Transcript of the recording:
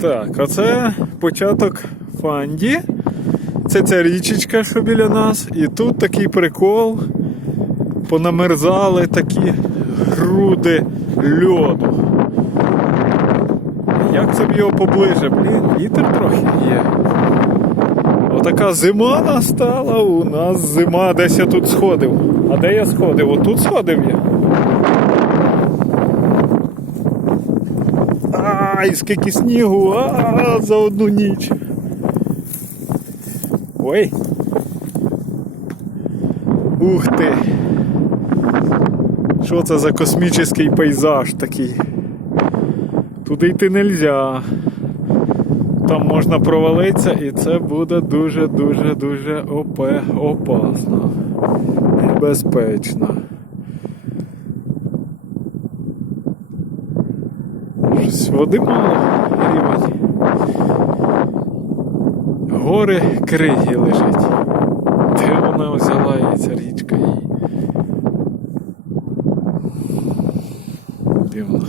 Так, оце початок Фанді. Це ця річечка, що біля нас. І тут такий прикол. Понамерзали такі груди льоду. Як це б його поближе? Блін, вітер трохи є. Отака зима настала, у нас зима, десь я тут сходив. А де я сходив? Отут сходив я. Ай, скільки снігу, а, за одну ніч. Ой. Ух ти. Що це за космічний пейзаж такий? Туди йти нельзя. Там можна провалитися і це буде дуже-дуже дуже опасно. Небезпечно. Щось води мало рівень. Гори криги лежить. Де вона взяла і ця річка її? Дивно.